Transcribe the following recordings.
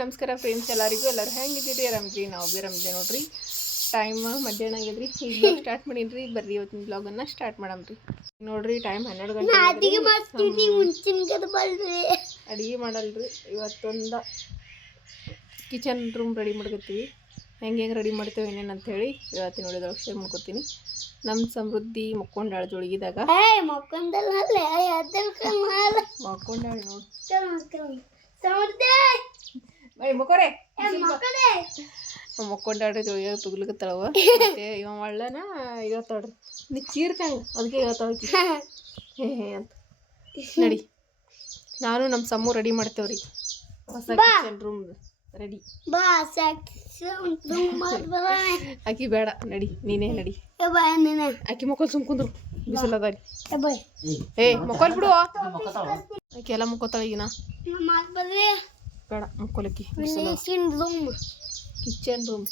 ನಮಸ್ಕಾರ ಫ್ರೆಂಡ್ಸ್, ಎಲ್ಲರೂ ಹೆಂಗಿದ್ದೀರಿ? ಆರಾಮಿದ್ರಿ? ನಾವು ಭೀ ಆರಾಮಿದ್ದೆ ನೋಡ್ರಿ. ಟೈಮ್ ಮಧ್ಯಾಹ್ನ ಆಗ್ಯದ್ರಿ. ಈಗ ಸ್ಟಾರ್ಟ್ ಮಾಡೀನಿ. ಬರ್ರಿ ಇವತ್ತಿನ ಬ್ಲಾಗನ್ನು ಸ್ಟಾರ್ಟ್ ಮಾಡಮ್ರಿ. ನೋಡ್ರಿ ಟೈಮ್ 12 ಗಂಟೆ. ಅಡುಗೆ ಮಾಡಲ್ರಿ ಇವತ್ತೊಂದು ಕಿಚನ್ ರೂಮ್ ರೆಡಿ ಮಾಡ್ಕೊತೀವಿ. ಹೆಂಗೆ ರೆಡಿ ಮಾಡ್ತೇವೆ ಏನೇನು ಅಂತ ಹೇಳಿ ಇವತ್ತಿನ ನೋಡಿದೊಳಗೆ ಶೇರ್ ಮಾಡ್ಕೊತೀನಿ. ನಮ್ಮ ಸಮೃದ್ಧಿ ಮಕ್ಕೊಂಡಾಳ ಜೋಳಿಗಿದಾಗ ಮಕ್ಕೊಂಡಾಳ ನೋಡಿ ಮುಕ್ಕೋರೆ ಮಕ್ಕೊಂಡಾಡ್ರಿ ಜೋಳಿಗೆ ತುಗ್ಲಿಕತ್ತಳವ. ಮತ್ತೆ ಇವ ಒಳ್ಳನ ಇವತ್ತೋಡ್ರಿ ನೀ ಚೀರ್ತಂಗ ಅದಕ್ಕೆ ಇವತ್ತೊಳಕಿ ಹೇ ಅಂತ ನಡಿ. ನಾನು ನಮ್ಮ ಸಮ್ಮು ರೆಡಿ ಮಾಡ್ತೇವ್ರಿ. ಹೊಸ ಕಿಚನ್ ರೂಮ್ ರೆಡಿ. ಆಕಿ ಬೇಡ ನಡಿ, ನೀನೇ ನಡಿ. ಆಕಿ ಮಕ್ಕಳು ಸುಮ್ಕುಂದ್ರು ಬಿಸಿಲದಾರಿ. ಏ ಮಕ್ಕಳು ಬಿಡು, ಆಕಿ ಎಲ್ಲ ಮುಕ್ಕೋತಾಳ. ಈಗಿನ ಬೇಡ ಮುಕ್ಕೊಲಕ್ಕಿ. ಕಿಚನ್ ರೂಮ್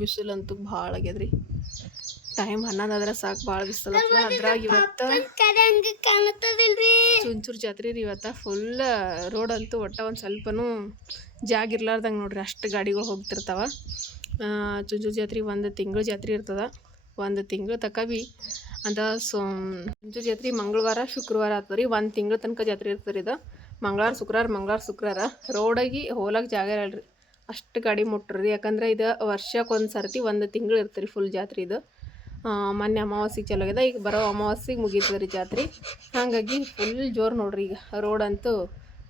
ಬಿಸಿಲಂತೂ ಭಾಳ ಆಗ್ಯದ್ರಿ. ಟೈಮ್ 11 ಆದ್ರೆ ಸಾಕು, ಭಾಳ ಬಿಸಿಲ. ಅದ್ರಾಗ ಇವತ್ತು ಚುಂಚೂರು ಜಾತ್ರೆ ರೀ. ಇವತ್ತು ಫುಲ್ ರೋಡ್ ಅಂತೂ ಒಟ್ಟ ಒಂದು ಸ್ವಲ್ಪನೂ ಜಾಗ ಇರ್ಲಾರ್ದಂಗೆ ನೋಡ್ರಿ, ಅಷ್ಟು ಗಾಡಿಗಳು ಹೋಗ್ತಿರ್ತಾವ. ಚುಂಚೂರು ಜಾತ್ರೆ 1 ತಿಂಗಳು ಜಾತ್ರೆ ಇರ್ತದೆ. 1 ತಿಂಗಳು ತಕ ಭೀ ಅಂತ ಚುಂಚೂರು ಜಾತ್ರೆ ಮಂಗಳವಾರ ಶುಕ್ರವಾರ ಆಗ್ತದೆ ರೀ. 1 ತಿಂಗಳು ತನಕ ಜಾತ್ರೆ ಇರ್ತದೆ. ಇದು ಮಂಗಳವಾರ ಶುಕ್ರವಾರ ರೋಡಾಗಿ ಹೋಲಕ್ಕೆ ಜಾಗ ಇರಲ್ರಿ, ಅಷ್ಟು ಗಾಡಿ ಮುಟ್ರಿ. ಯಾಕಂದ್ರೆ ಇದು ವರ್ಷಕ್ಕೊಂದು ಸರ್ತಿ 1 ತಿಂಗಳು ಇರ್ತೀರಿ ಫುಲ್ ಜಾತ್ರೆ. ಇದು ಮೊನ್ನೆ ಅಮಾವಾಸ್ಯೆಗೆ ಚಲೋ ಆಗಿದೆ, ಈಗ ಬರೋ ಅಮಾವಾಸ್ಯೆಗೆ ಮುಗೀತದೆ ರೀ ಜಾತ್ರೆ. ಹಾಗಾಗಿ ಫುಲ್ ಜೋರು ನೋಡ್ರಿ. ಈಗ ರೋಡ್ ಅಂತೂ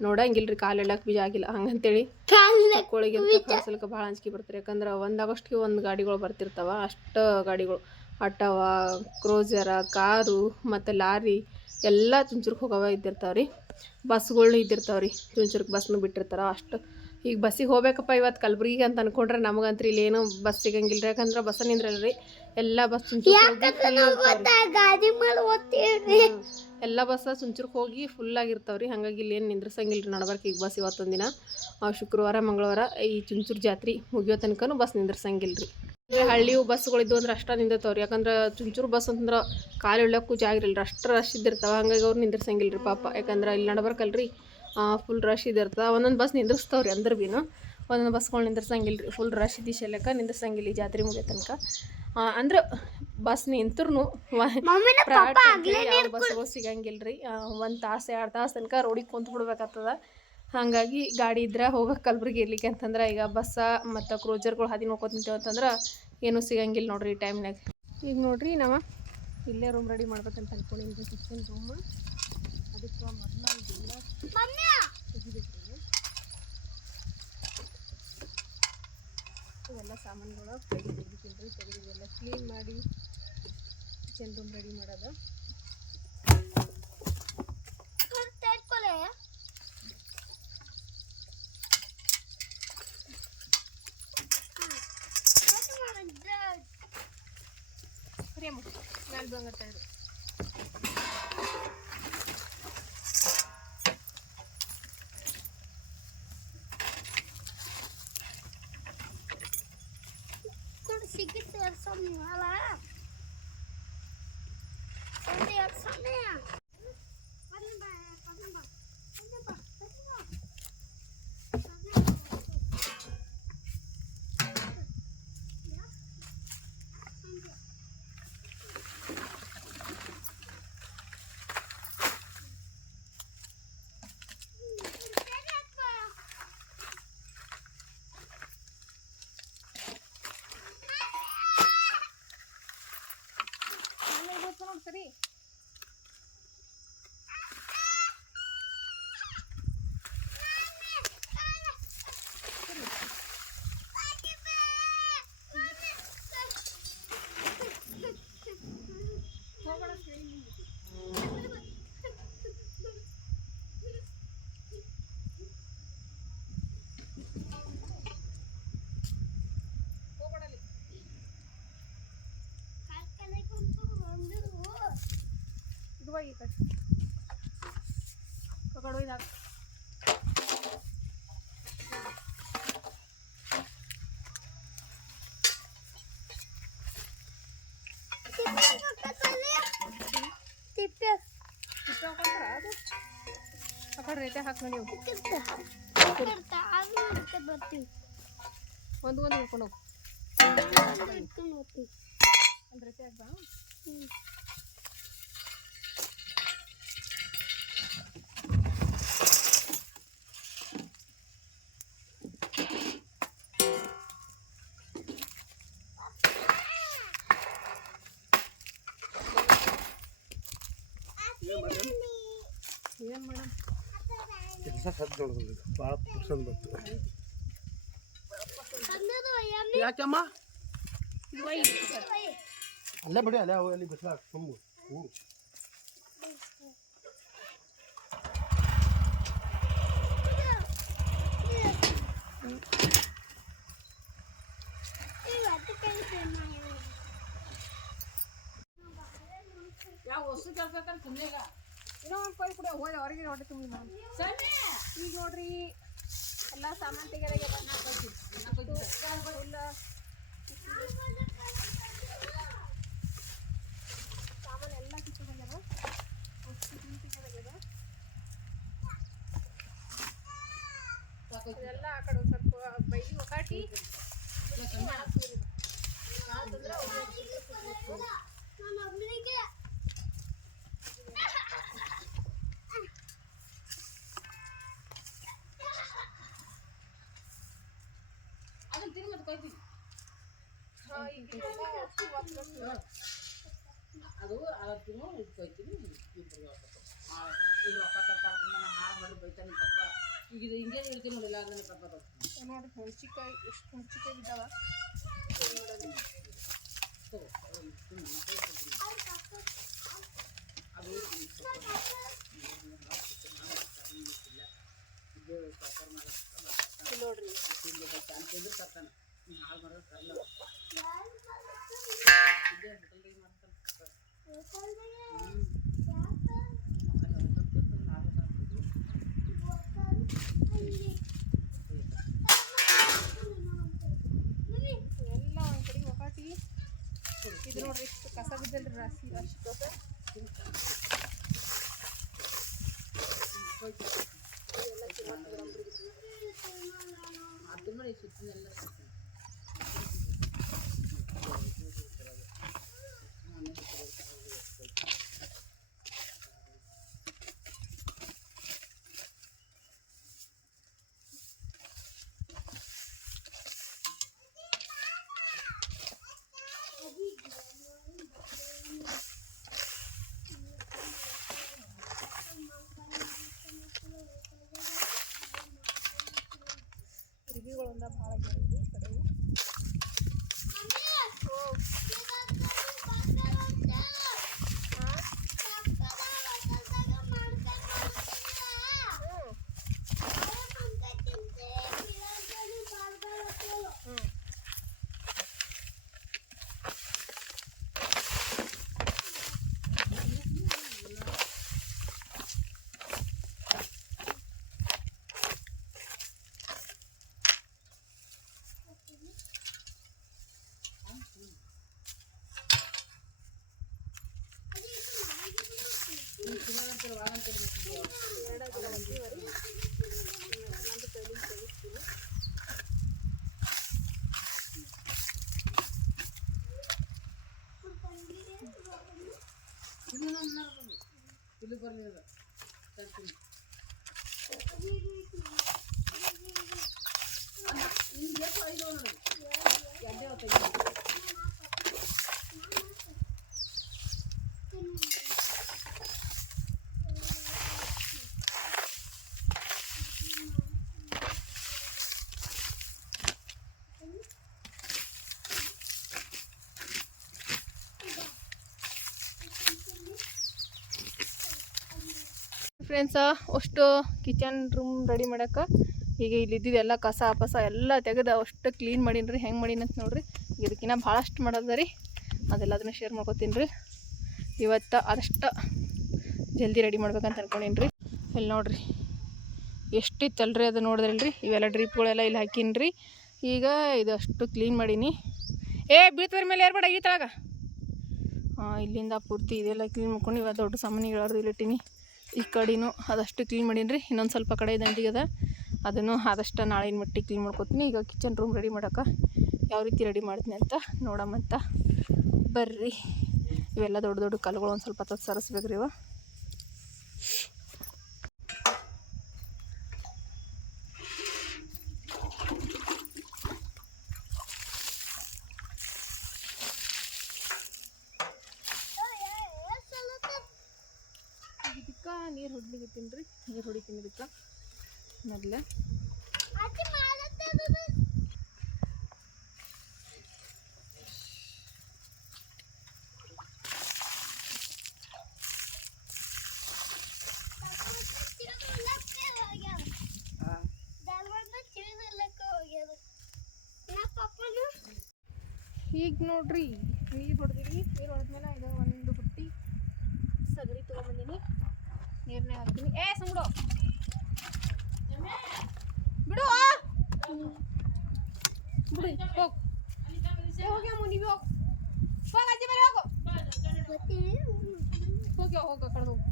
ನೋಡಂಗಿಲ್ರಿ, ಕಾಲು ಇಡಕ್ಕೆ ಬೀಜ ಆಗಿಲ್ಲ. ಹಂಗಂತೇಳಿ ಮಕ್ಕಳಿಗೆ ಕಳ್ಸಲಿಕ್ಕೆ ಭಾಳ ಅಂಜಿಕೆ ಬರ್ತಾರೆ. ಯಾಕಂದ್ರೆ 1 ಆಗಸ್ಟ್ಗೆ 1 ಗಾಡಿಗಳು ಬರ್ತಿರ್ತಾವ. ಅಷ್ಟು ಗಾಡಿಗಳು ಆಟೋವ, ಕ್ರೋಸರ, ಕಾರು ಮತ್ತು ಲಾರಿ ಎಲ್ಲ ಚುಂಚೂರ್ಗೆ ಹೋಗವ ಇದ್ದಿರ್ತಾವೆ ರೀ. ಬಸ್ಗಳ್ನು ಇದ್ದಿರ್ತಾವೆ ರೀ. ಚುಂಚೂರ್ಗೆ ಬಸ್ನು ಬಿಟ್ಟಿರ್ತಾರೆ. ಅಷ್ಟು ಈಗ ಬಸ್ಸಿಗೆ ಹೋಗ್ಬೇಕಪ್ಪ ಇವತ್ತು ಕಲಬುರ್ಗಿಗೆ ಅಂತ ಅಂದ್ಕೊಂಡ್ರೆ ನಮಗಂತ್ರಿ ಇಲ್ಲಿ ಏನೂ ಬಸ್ ಸಿಗಂಗಿಲ್ಲ ರೀ. ಯಾಕಂದ್ರೆ ಬಸ್ ನಿಂದ್ರಲ್ರಿ, ಎಲ್ಲ ಬಸ್ ಎಲ್ಲ ಬಸ್ ಚುಂಚೂರ್ಗೆ ಹೋಗಿ ಫುಲ್ ಆಗಿರ್ತಾವೆ ರೀ. ಹಾಗಾಗಿ ಇಲ್ಲಿ ಏನು ನಿಂದ್ರಸಂಗಿಲ್ಲ ರೀ ನಡ್ಬರ್ಕ. ಈಗ ಬಸ್ ಇವತ್ತೊಂದಿನ ಶುಕ್ರವಾರ ಮಂಗಳವಾರ ಈ ಚುಂಚೂರು ಜಾತ್ರೆ ಮುಗಿಯೋ ತನಕನೂ ಬಸ್ ನಿಂದ್ರಸಂಗಿಲ್ಲ ರೀ. ಹಳ್ಳಿಯು ಬಸ್ಗಳಿದ್ದು ಅಂದ್ರೆ ಅಷ್ಟ ನಿಂದಿರ್ತಾವ್ರಿ. ಯಾಕಂದ್ರೆ ಚುಂಚೂರು ಬಸ್ ಅಂತಂದ್ರೆ ಕಾಲು ಇಳ್ಳಕ್ಕೂ ಜಾಗ ಇರಲ್ರಿ, ಅಷ್ಟು ರಶ್ ಇದ್ದಿರ್ತಾವೆ. ಹಾಗಾಗಿ ಅವ್ರು ನಿಂದ್ರಸಂಗಿಲ್ಲ ರೀ ಪಾಪ. ಯಾಕಂದ್ರೆ ಇಲ್ಲಿ ನಡ್ಬರ್ಕಲ್ರಿ, ಫುಲ್ ರಶ್ ಇದ್ದಿರ್ತವೆ. ಒಂದೊಂದು ಬಸ್ ನಿಂದ್ರಿಸ್ತಾವ್ರಿ, ಅಂದ್ರೆ ಭೀನು ಒಂದೊಂದು ಬಸ್ಗಳು ನಿಂದ್ರಸಂಗಿಲ್ಲ ರೀ. ಫುಲ್ ರಶ್ ಇದ್ದಿಶಲಕ್ಕ ನಿಂದ್ರಸಂಗಿಲ್ಲ ಈ ಜಾತ್ರೆ ಮುಗಿಯೋ ತನಕ. ಅಂದ್ರೆ ಬಸ್ ನಿಂತ್ರು ಯಾವ ಬಸ್ಗಳು ಸಿಗಂಗಿಲ್ಲ ರೀ. 1 ತಾಸು 2 ತಾಸು ತನಕ ರೋಡಿಗೆ ಕುಂತು ಬಿಡ್ಬೇಕಾಗ್ತದೆ. ಹಾಗಾಗಿ ಗಾಡಿ ಇದ್ರೆ ಹೋಗಕ್ಕೆ ಕಲಬುರ್ಗಿ ಇರ್ಲಿಕ್ಕೆ ಅಂತಂದ್ರೆ ಈಗ ಬಸ್ಸ ಮತ್ತು ಕ್ರೂಸರ್ಗಳು ಹಾದಿ ನೋಡ್ಕೊತ ನಿಂತೇವೆ ಅಂತಂದ್ರೆ ಏನೂ ಸಿಗಂಗಿಲ್ಲ ನೋಡ್ರಿ ಈ ಟೈಮ್ನಾಗ. ಈಗ ನೋಡ್ರಿ ನಾವು ಇಲ್ಲೇ ರೂಮ್ ರೆಡಿ ಮಾಡ್ಬೇಕಂತ ಅನ್ಕೊಂಡಿದ್ವಿ, ಕಿಚನ್ ರೂಮ್. ಅದಕ್ಕೆ ಮೊದಲು ಇದೆಲ್ಲ ತೆಗಿಬೇಕ್ರಿ. ಇವೆಲ್ಲ ಸಾಮಾನುಗಳು ತೆಗೆದಿದ್ದೆಲ್ಲ ಕ್ಲೀನ್ ಮಾಡಿ ಕಿಚನ್ ರೂಮ್ ರೆಡಿ ಮಾಡೋದು. ನಾನು ಬಂಗತ್ತಾಯಿರು ಸರಿ. ಇದುವಾಗಿ ಕಡೆ ಇದಾಗ ತಿಪ್ಪೆ ತಿಪ್ಪೆ ಹಾಕೊಂಡ್ರೆ ಅದು ಆ ಕಡೆ ರೇಟೆ ಹಾಕಿ ನೋಡಿ ಒಂದು ಹಿಡ್ಕೊಂಡು ಹೋಗು ಒಂದು ರೇಟೆ ಹಾಕ್ಬಾ ಏನು ಮೇಡಮ್ ಕೆಲಸ ಸದ್ದು ನೋಡಿದ್ರಿ ಭಾಳ ಪಸಂದ್ ಬಂತು ಯಾಕಮ್ಮ ಅಲ್ಲೇ ಬಿಡಿ ಅಲ್ಲೇ ಅವು ಅಲ್ಲಿ ಬಿಸಿಲು ತುಂಬ ಹ್ಞೂ ಯಾವ ವಸ್ತು ಕೆಲಸ ಸುಮ್ಮನೆ ಇನ್ನೂ ಒಂದು ಪೈ ಕೂಡ ಹೋದ ಹೊರಗೆ ಹೊಟ್ಟೆ ತುಂಬ ಈಗ ನೋಡ್ರಿ ಎಲ್ಲ ಸಾಮಾನು ತೆಗೆದಾಗೆ ಸಾಮಾನು ಎಲ್ಲ ಕಿತ್ತೋಗ್ಯಾವ ಅಷ್ಟು ತೆಗೆದಾಗ್ಯದ ಇದೆಲ್ಲ ಆ ಕಡೆ ಒಂದು ಸ್ವಲ್ಪ ಬೈಲಿ ಒಕಾಟಿ ಅದು ಅವತ್ತಿನೂ ಇಟ್ಕೊಯ್ತೀವಿ ಇಬ್ಬರು ರೊಕ್ಕ ತಪ್ಪಾಡ್ತೀನಿ ನಾನು ಹಾಳು ಮಾಡಿ ಬೈತಾನೆ ಪಪ್ಪ ಈಗ ಇದು ಹಿಂಗೆ ಹೇಳ್ತೀನಿ ನೋಡಿಲ್ಲ ನನ್ನ ಪಪ್ಪ ನೋಡ್ರಿ ಹುಣ್ಚಿಕಾಯಿ ಎಷ್ಟು ಹುಣ್ಚಿಕಾಯಿ ಬಿದ್ದಾವ ಅದು ನೋಡ್ರಿ ಅಂತಂದ್ರೆ ತರ್ತಾನೆ ನೀವು ಹಾಳು ಮಾಡೋದು ತರಲ್ಲ ಇದೇ ಹೋಟೆಲ್ಗೆ ಮಾಡ್ತಾನೆ ಎಲ್ಲ ಒಂದು ಕಡೆ ಒಕಾಟಿ ಇದು ನೋಡ್ರಿ ಇಷ್ಟು ಕಸ ಬಿದ್ದಲ್ರಿ ರಾಶಿ ರಾಶಿ ಕಸ ಅದು ಮಾಡಿ ಸುತ್ತಿನೆಲ್ಲ ರಿವ್ಯೂಗಳಿಂದ ಭಾಳ ಗೆಲ್ವಿ ಕಡೆವು ಇಲ್ಲಿ ಬರಲಿಲ್ಲ ನಿಮ್ಗೆ ಎಷ್ಟು ಐದು ಎಡ್ಡೆ ಹೊತ್ತೈದು ಫ್ರೆಂಡ್ಸ ಅಷ್ಟು ಕಿಚನ್ ರೂಮ್ ರೆಡಿ ಮಾಡೋಕೆ ಈಗ ಇಲ್ಲಿದ್ದಿದ್ದು ಎಲ್ಲ ಕಸ ಪಸ ಎಲ್ಲ ತೆಗೆದು ಅಷ್ಟು ಕ್ಲೀನ್ ಮಾಡೀನಿ ರೀ ಹೆಂಗೆ ಮಾಡೀನಿ ಅಂತ ನೋಡ್ರಿ ಇದಕ್ಕಿನ್ನ ಭಾಳಷ್ಟು ಮಾಡೋದ ರೀ ಅದೆಲ್ಲದನ್ನು ಶೇರ್ ಮಾಡ್ಕೊತೀನಿ ರೀ ಇವತ್ತು ಆದಷ್ಟು ಜಲ್ದಿ ರೆಡಿ ಮಾಡ್ಬೇಕಂತ ಅನ್ಕೊಂಡೀನಿ ರೀ ಇಲ್ಲಿ ನೋಡಿರಿ ಎಷ್ಟಿತ್ತಲ್ರಿ ಅದು ನೋಡಿದ್ರಲ್ರಿ ಇವೆಲ್ಲ ಡ್ರಿಪ್ಗಳೆಲ್ಲ ಇಲ್ಲಿ ಹಾಕೀನಿ ರೀ ಈಗ ಇದಷ್ಟು ಕ್ಲೀನ್ ಮಾಡೀನಿ ಬೀಳ್ತವ್ರ ಮೇಲೆ ಏರ್ಬೇಡ ಈ ತಳಗ ಇಲ್ಲಿಂದ ಪೂರ್ತಿ ಇದೆಲ್ಲ ಕ್ಲೀನ್ ಮಾಡ್ಕೊಂಡು ಇವಾಗ ದೊಡ್ಡ ಸಾಮಾನಿಗಳಾರ್ದು ಇಲ್ಲಿಟ್ಟಿನಿ ಈ ಕಡೆನೂ ಆದಷ್ಟು ಕ್ಲೀನ್ ಮಾಡೀನಿ ರೀ. ಇನ್ನೊಂದು ಸ್ವಲ್ಪ ಕಡೆ ದಂಡಿಗೆ ಅದನ್ನು ಆದಷ್ಟು ನಾಳಿನ ಮಟ್ಟಿಗೆ ಕ್ಲೀನ್ ಮಾಡ್ಕೊತೀನಿ. ಈಗ ಕಿಚನ್ ರೂಮ್ ರೆಡಿ ಮಾಡೋಕೆ ಯಾವ ರೀತಿ ರೆಡಿ ಮಾಡ್ತೀನಿ ಅಂತ ನೋಡಮ್ಮಂತ ಬರ್ರಿ. ಇವೆಲ್ಲ ದೊಡ್ಡ ದೊಡ್ಡ ಕಲ್ಲುಗಳು ಒಂದು ಸ್ವಲ್ಪ ಹೊತ್ತು ಸರಿಸ್ಬೇಕು ರೀ ಇವ. ಇದಕ್ಕೆ ನೀರು ಹೊಡ್ಲಿಕ್ಕತ್ತೀನಿ ರೀ. ನೀರು ಹೊಡಿತೀನಿ ಇದಕ್ಕೆ ಮೊದಲೇ. ಈಗ ನೋಡ್ರಿ ನೀರು ಹೊಡೆದಿನಿ. ನೀರು ಹೊಡೆದ್ಮೇಲೆ ಇದು ಒಂದು ಬುಟ್ಟಿ ಸಗಣಿ ತೊಗೊಂಬಂದಿನಿ. ನೀರನ್ನೇ ಹಾಕ್ತೀನಿ. ಸುಮ್ಬಿಡು ಬಿಡು ಬಿಡು ಹೋಗು. ಹೋಗ್ಯಾಮ ನೀವು ಹೋಗು. ಹೋಗಿ ಅಜ್ಜಿ ಮೇಲೆ ಹೋಗು. ಹೋಗ್ಯ ಹೋಗ ಕಳೆದು ಹೋಗು.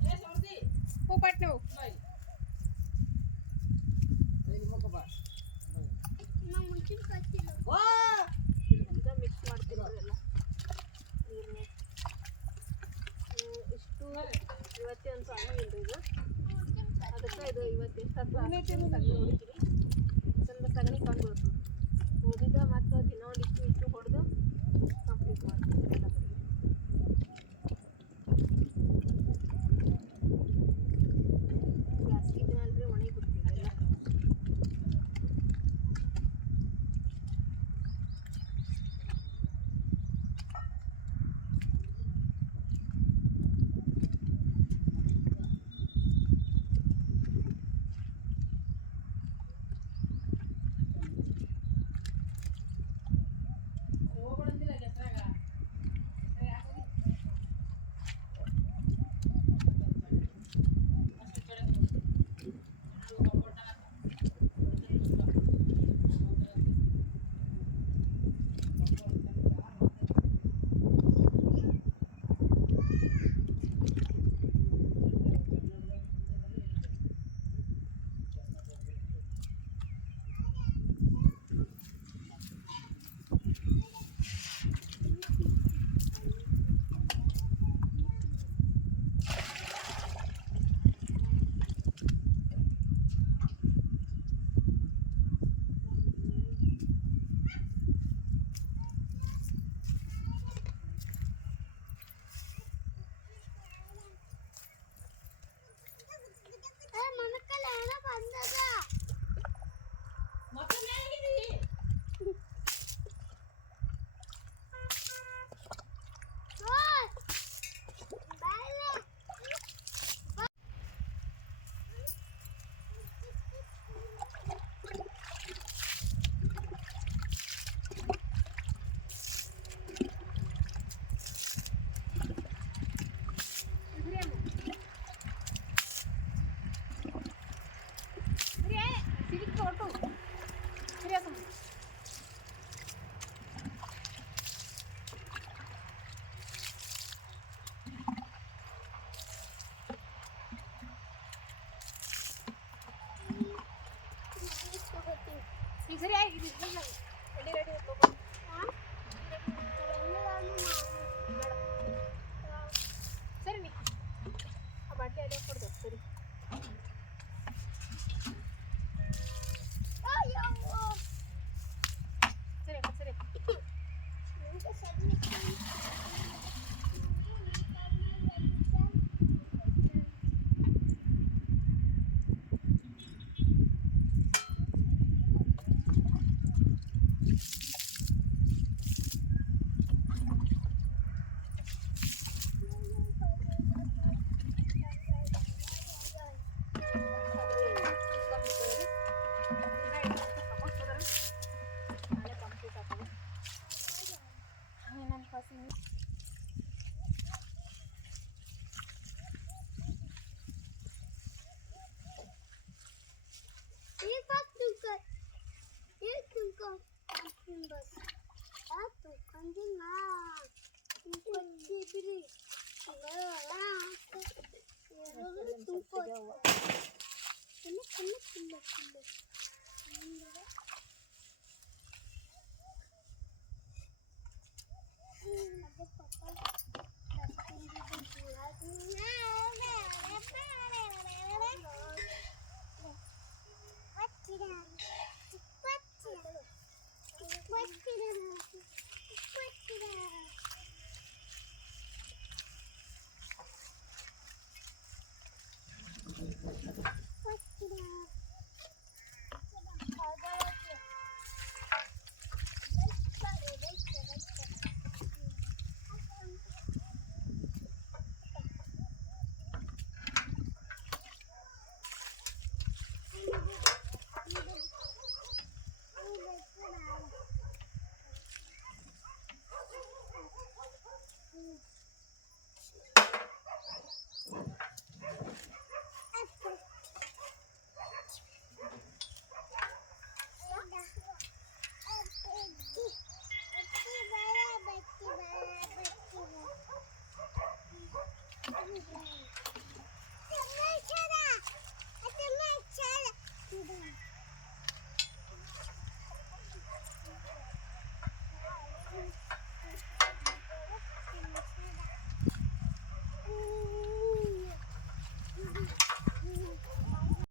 ಹೋಗಿ ಪಟ್ನೆ ಹೋಗು. ಮಿಕ್ಸ್ ಮಾಡ್ತಿರೋದೆಲ್ಲ ನೀರನ್ನೇ. ಇಷ್ಟು ಇವತ್ತೇ ಒಂದು ಸಣ್ಣ ಇಲ್ರಿ ಇದು. ಅದಕ್ಕೆ ಇದು ಇವತ್ತು ಎಷ್ಟೊತ್ತು ಸಗಣಿ ಹೊಡಿತೀವಿ. ಸ್ವಲ್ಪ ಸಗಣಿ ಕಂಡುಬಿಡ್ತು ಓದಿದ ಮತ್ತು ದಿನ ಒಂದಿಷ್ಟು ಇಷ್ಟು ಹೊಡೆದು ಕಂಪ್ಲೀಟ್ ಮಾಡ್ತೀವಿ ಎಲ್ಲ ಕಡೆಗೆ. ಬ್ಯಾಸ್ಗೆ ದಿನ ಅಲ್ರಿ ಒಣಗಿ ಬಿಡ್ತೀವಿ ಎಲ್ಲ.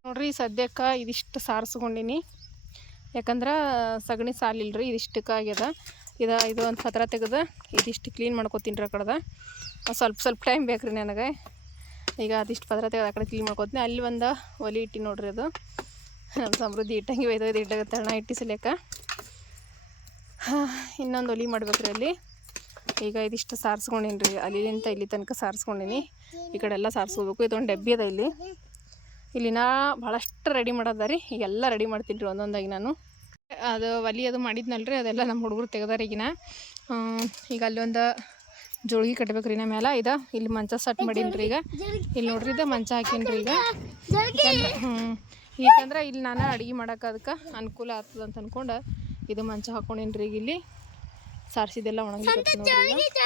ನೋಡ್ರಿ ಸದ್ಯಕ್ಕೆ ಇದಿಷ್ಟು ಸಾರಿಸ್ಕೊಂಡಿನಿ, ಯಾಕಂದ್ರೆ ಸಗಣಿ ಸಾಲಿಲ್ರಿ, ಇದಿಷ್ಟಕ್ಕೆ ಆಗ್ಯದ. ಇದು ಒಂದು ಪತ್ರ ತೆಗೆದು ಇದಿಷ್ಟು ಕ್ಲೀನ್ ಮಾಡ್ಕೊತೀನಿ ರೀ. ಆ ಕಡೆದ ಸ್ವಲ್ಪ ಟೈಮ್ ಬೇಕು ರೀ ನನಗೆ. ಈಗ ಅದಿಷ್ಟು ಪತ್ರ ತೆಗೆದು ಆ ಕಡೆ ಕ್ಲೀನ್ ಮಾಡ್ಕೊತೀನಿ. ಅಲ್ಲಿ ಒಂದು ಒಲೆ ಇಟ್ಟು ನೋಡ್ರಿ, ಅದು ನಮ್ಮ ಸಮೃದ್ಧಿ ಇಟ್ಟಂಗೆ ಒಯ್ದು ಇಟ್ಟಾಗತ್ತಣ್ಣ ಇಟ್ಟು ಸಲಿಯಕ. ಇನ್ನೊಂದು ಒಲೆ ಮಾಡ್ಬೇಕ್ರಿ ಅಲ್ಲಿ. ಈಗ ಇದಿಷ್ಟು ಸಾರಿಸ್ಕೊಂಡಿನಿ ರೀ, ಅಲ್ಲಿಂದ ಇಲ್ಲಿ ತನಕ ಸಾರಿಸ್ಕೊಂಡಿನಿ. ಈ ಕಡೆ ಎಲ್ಲ ಸಾರಿಸ್ಕೋಬೇಕು. ಇದೊಂದು ಡಬ್ಬಿ ಅದ ಇಲ್ಲಿ ನಾ ಭಾಳಷ್ಟು ರೆಡಿ ಮಾಡೋದ ರೀ. ಈಗೆಲ್ಲ ರೆಡಿ ಮಾಡ್ತೀನಿ ರೀ ಒಂದೊಂದಾಗಿ. ನಾನು ಅದು ಒಲೆ ಅದು ಮಾಡಿದ್ನಲ್ರಿ, ಅದೆಲ್ಲ ನಮ್ಮ ಹುಡುಗರು ತೆಗೆದಾರ ಈಗಿನ. ಈಗ ಅಲ್ಲಿ ಒಂದು ಜೋಳಿಗೆ ಕಟ್ಬೇಕು ರೀ ನಮ್ಮ ಮೇಲೆ. ಇಲ್ಲಿ ಮಂಚ ಸೆಟ್ ಮಾಡೀನಿ ರೀ. ಈಗ ಇಲ್ಲಿ ನೋಡ್ರಿ, ಇದು ಮಂಚ ಹಾಕೀನಿ ರೀ. ಯಾಕಂದ್ರೆ ಇಲ್ಲಿ ನಾನು ಅಡುಗೆ ಮಾಡೋಕೆ ಅದಕ್ಕೆ ಅನುಕೂಲ ಆಗ್ತದೆ ಅಂತ ಅಂದ್ಕೊಂಡು ಇದು ಮಂಚ ಹಾಕ್ಕೊಂಡೇನಿ ರೀ. ಈಗ ಇಲ್ಲಿ ಸಾರಿಸಿದೆಲ್ಲ ಒಣಗಿ ನೋಡ್ರಿ.